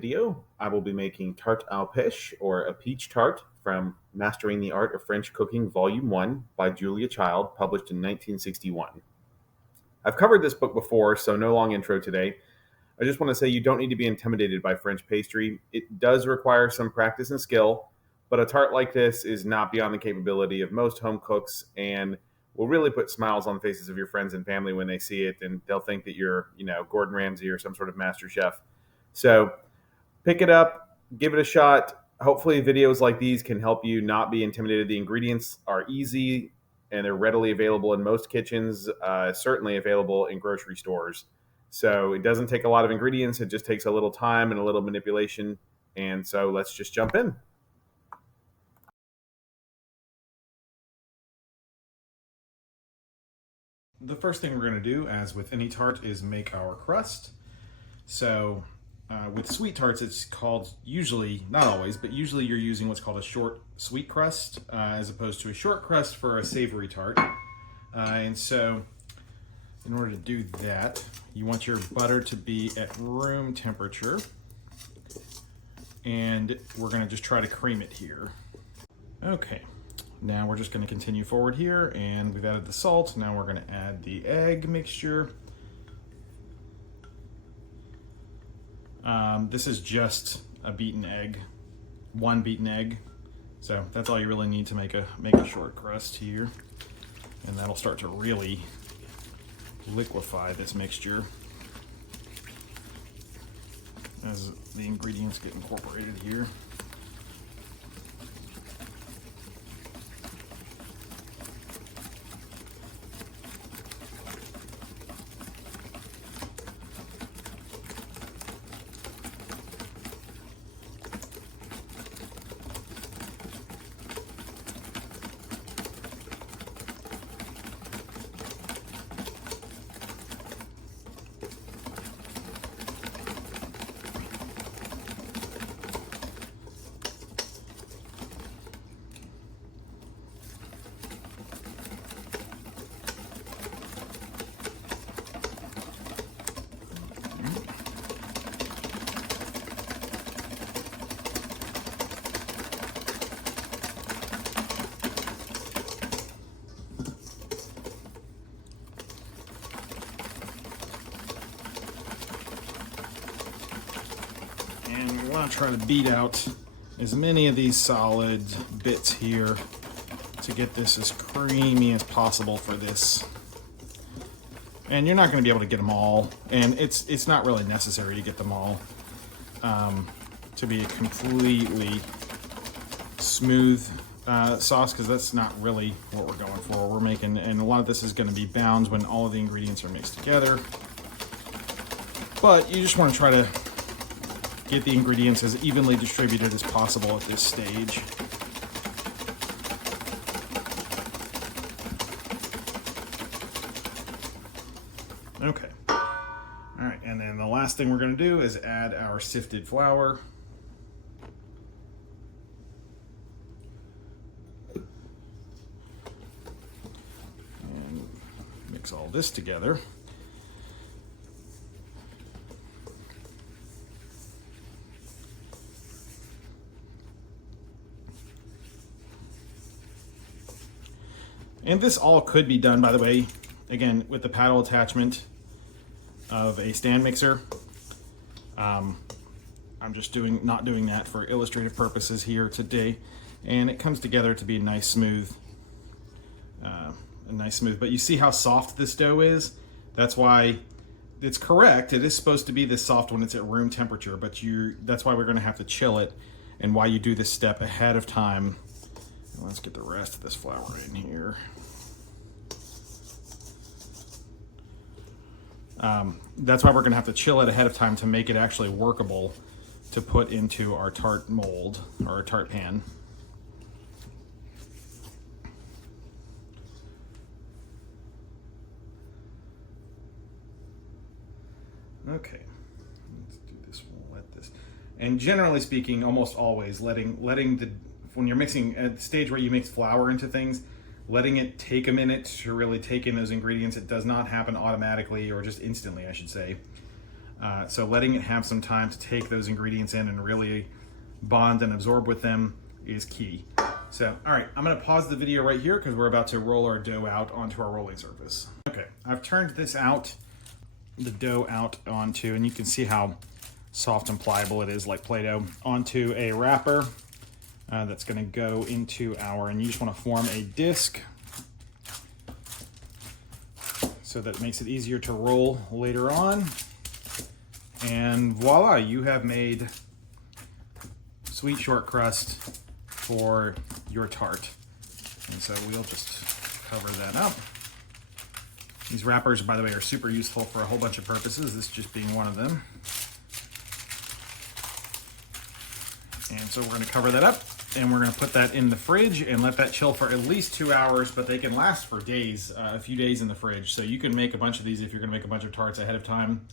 video, I will be making Tarte aux Pêches, or a peach tart, from Mastering the Art of French Cooking Volume 1 by Julia Child, published in 1961. I've covered this book before, so no long intro today. I just want to say you don't need to be intimidated by French pastry. It does require some practice and skill, but a tart like this is not beyond the capability of most home cooks and will really put smiles on the faces of your friends and family when they see it, and they'll think that you're, Gordon Ramsay or some sort of master chef. So pick it up, give it a shot. Hopefully videos like these can help you not be intimidated. The ingredients are easy and they're readily available in most kitchens, certainly available in grocery stores. So it doesn't take a lot of ingredients. It just takes a little time and a little manipulation. And so let's just jump in. The first thing we're going to do, as with any tart, is make our crust. So with sweet tarts, it's called, usually, not always, but usually you're using what's called a short sweet crust as opposed to a short crust for a savory tart. And so in order to do that, you want your butter to be at room temperature. And we're going to just try to cream it here. Okay. Now we're just going to continue forward here, and we've added the salt. Now we're going to add the egg mixture. This is just a beaten egg, one beaten egg. So that's all you really need to make a short crust here. And that'll start to really liquefy this mixture as the ingredients get incorporated here. And we want to try to beat out as many of these solid bits here to get this as creamy as possible for this. And you're not going to be able to get them all, and it's not really necessary to get them all to be a completely smooth sauce, because that's not really what we're going for. We're making, and a lot of this is going to be bounds when all of the ingredients are mixed together. But you just want to try to get the ingredients as evenly distributed as possible at this stage. Okay. All right, and then the last thing we're going to do is add our sifted flour. And mix all this together. And this all could be done, by the way, again, with the paddle attachment of a stand mixer. I'm just not doing that for illustrative purposes here today. And it comes together to be a nice smooth, but you see how soft this dough is? That's why it's correct. It is supposed to be this soft when it's at room temperature, but that's why we're going to have to chill it, and why you do this step ahead of time. Let's get the rest of this flour in here. That's why we're going to have to chill it ahead of time to make it actually workable to put into our tart mold or our tart pan. Okay, let's do this. We'll let this. And generally speaking, almost always letting when you're mixing at the stage where you mix flour into things, letting it take a minute to really take in those ingredients. It does not happen automatically, or just instantly, I should say. So letting it have some time to take those ingredients in and really bond and absorb with them is key. So, all right, I'm gonna pause the video right here because we're about to roll our dough out onto our rolling surface. Okay, I've turned this out, the dough out onto, and you can see how soft and pliable it is, like Play-Doh, onto a wrapper that's gonna go into and you just wanna form a disc so that it makes it easier to roll later on. And voila, you have made sweet short crust for your tart. And so we'll just cover that up. These wrappers, by the way, are super useful for a whole bunch of purposes, this just being one of them. And so we're gonna cover that up, and we're gonna put that in the fridge and let that chill for at least 2 hours, but they can last for days, a few days in the fridge. So you can make a bunch of these if you're gonna make a bunch of tarts ahead of time.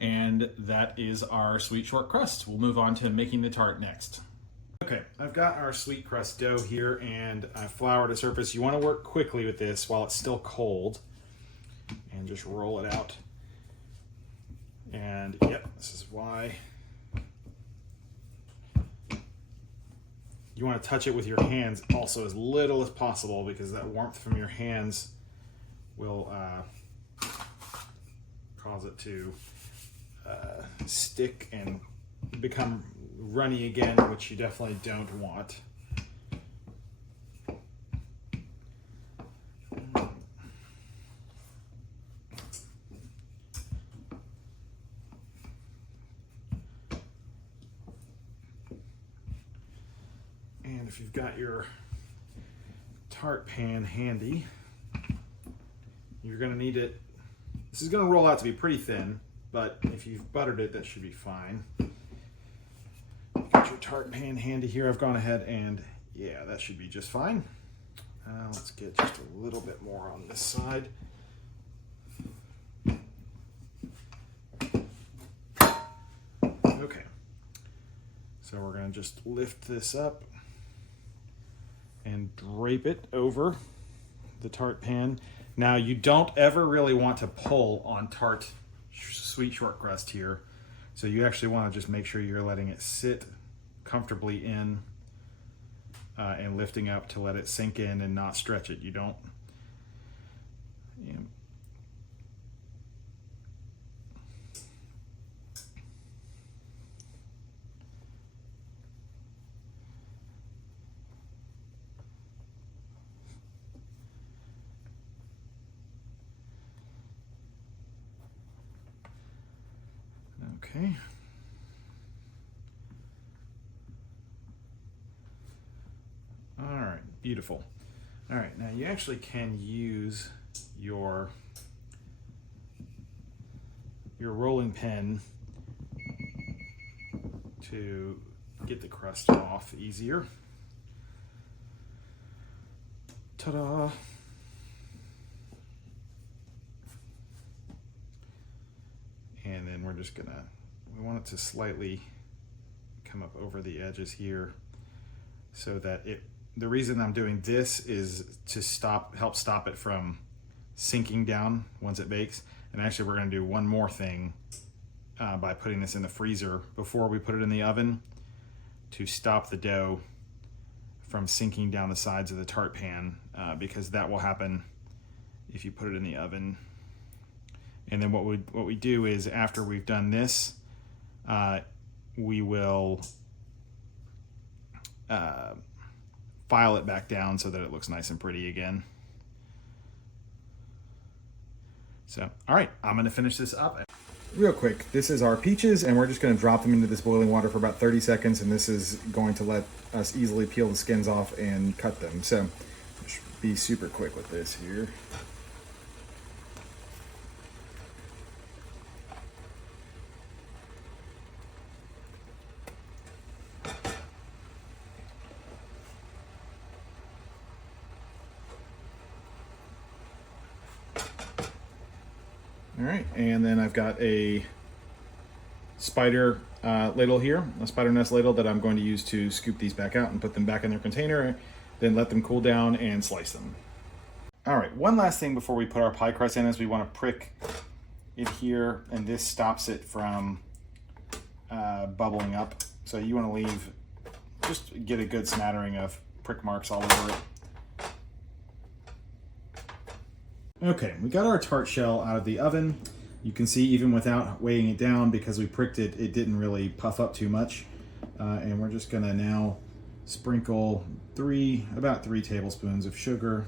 And that is our sweet short crust. We'll move on to making the tart next. Okay, I've got our sweet crust dough here, and I've floured a surface. You wanna work quickly with this while it's still cold, and just roll it out. And yep, this is why you want to touch it with your hands also as little as possible, because that warmth from your hands will cause it to stick and become runny again, which you definitely don't want. And if you've got your tart pan handy, you're going to need it. This is going to roll out to be pretty thin, but if you've buttered it, that should be fine. Got your tart pan handy here. I've gone ahead and yeah, that should be just fine. Let's get just a little bit more on this side. Okay, so we're going to just lift this up and drape it over the tart pan. Now you don't ever really want to pull on sweet short crust here. So you actually want to just make sure you're letting it sit comfortably in and lifting up to let it sink in and not stretch it. You don't, okay. All right, beautiful. All right, now you actually can use your rolling pin to get the crust off easier. Ta-da! And then we're just gonna, we want it to slightly come up over the edges here so that the reason I'm doing this is to help stop it from sinking down once it bakes. And actually we're gonna do one more thing by putting this in the freezer before we put it in the oven to stop the dough from sinking down the sides of the tart pan, because that will happen if you put it in the oven. And then what we do is after we've done this, we will file it back down so that it looks nice and pretty again. So, all right, I'm gonna finish this up. Real quick, this is our peaches, and we're just gonna drop them into this boiling water for about 30 seconds, and this is going to let us easily peel the skins off and cut them. So, just be super quick with this here. All right, and then I've got a spider ladle here, a spider nest ladle that I'm going to use to scoop these back out and put them back in their container, then let them cool down and slice them. All right, one last thing before we put our pie crust in is we want to prick it here, and this stops it from bubbling up. So you want to leave, just get a good smattering of prick marks all over it. Okay, we got our tart shell out of the oven. You can see even without weighing it down, because we pricked it, it didn't really puff up too much. And we're just gonna now sprinkle about 3 tablespoons of sugar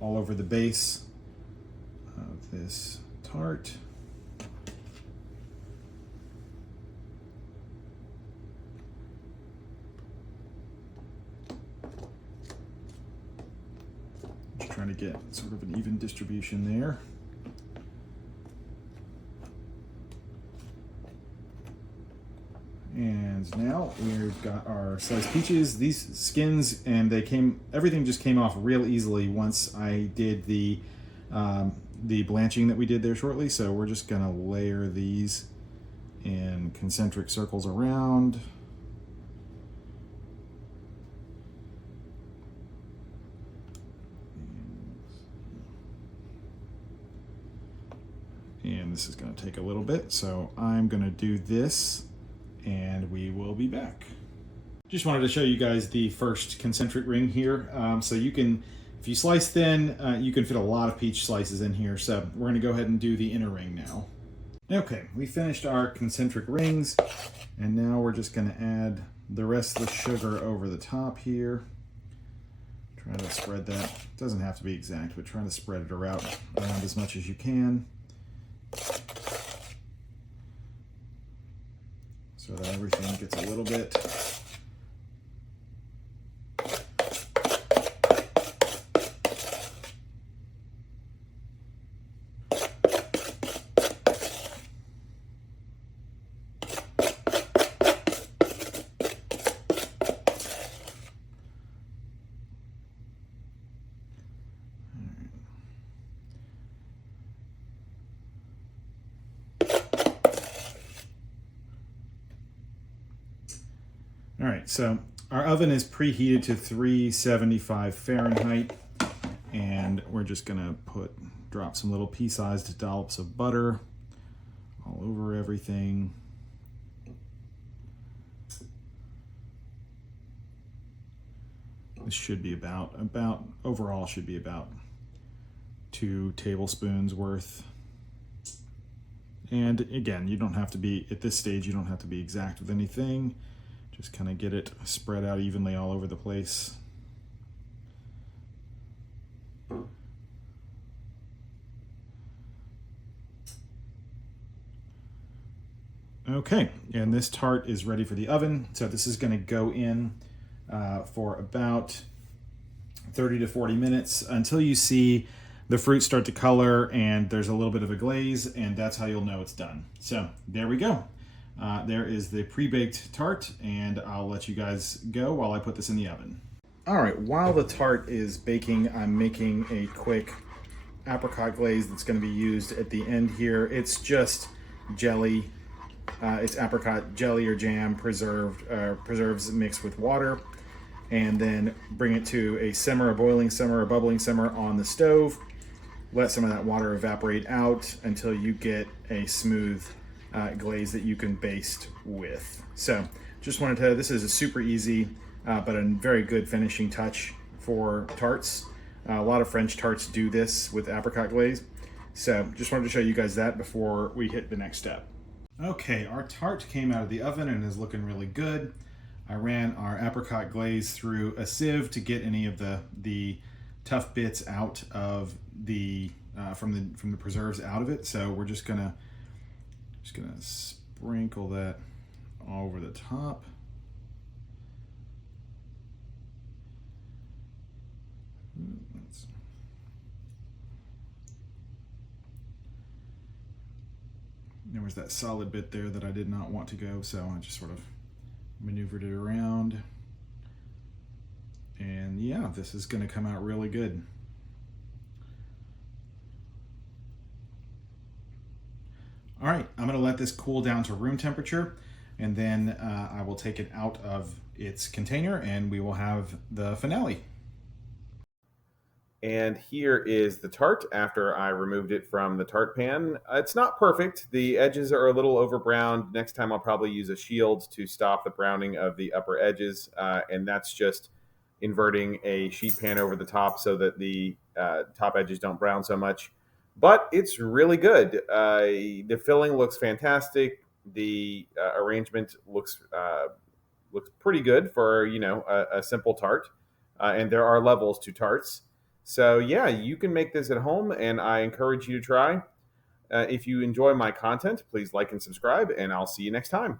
all over the base of this tart. Just trying to get sort of an even distribution there. And now we've got our sliced peaches. These skins, and everything just came off real easily once I did the blanching that we did there shortly. So we're just gonna layer these in concentric circles around. And this is gonna take a little bit, so I'm gonna do this and we will be back. Just wanted to show you guys the first concentric ring here. So you can, if you slice thin, you can fit a lot of peach slices in here. So we're gonna go ahead and do the inner ring now. Okay, we finished our concentric rings, and now we're just gonna add the rest of the sugar over the top here. Try to spread that. It doesn't have to be exact, but try to spread it around as much as you can, so that everything gets a little bit. All right, so our oven is preheated to 375 Fahrenheit, and we're just gonna drop some little pea-sized dollops of butter all over everything. This should be overall should be about 2 tablespoons worth. And again, you don't have to be, at this stage, you don't have to be exact with anything. Just kind of get it spread out evenly all over the place. Okay, and this tart is ready for the oven. So this is going to go in for about 30 to 40 minutes until you see the fruit start to color and there's a little bit of a glaze, and that's how you'll know it's done. So there we go. There is the pre-baked tart, and I'll let you guys go while I put this in the oven. All right, while the tart is baking, I'm making a quick apricot glaze that's going to be used at the end here. It's just jelly. It's apricot jelly or jam, preserves mixed with water, and then bring it to a simmer, a boiling simmer, a bubbling simmer on the stove. Let some of that water evaporate out until you get a smooth glaze that you can baste with. So just wanted to, this is a super easy but a very good finishing touch for tarts. A lot of French tarts do this with apricot glaze. So just wanted to show you guys that before we hit the next step. Okay, our tart came out of the oven and is looking really good. I ran our apricot glaze through a sieve to get any of the tough bits out of the from the preserves out of it. So we're just gonna sprinkle that all over the top. There was that solid bit there that I did not want to go, so I just sort of maneuvered it around. And yeah, this is going to come out really good. All right, I'm going to let this cool down to room temperature, and then I will take it out of its container and we will have the finale. And here is the tart after I removed it from the tart pan. It's not perfect. The edges are a little over browned. Next time I'll probably use a shield to stop the browning of the upper edges. And that's just inverting a sheet pan over the top so that the top edges don't brown so much. But it's really good. The filling looks fantastic. The arrangement looks pretty good for a simple tart. And there are levels to tarts. So yeah, you can make this at home, and I encourage you to try. If you enjoy my content, please like and subscribe, and I'll see you next time.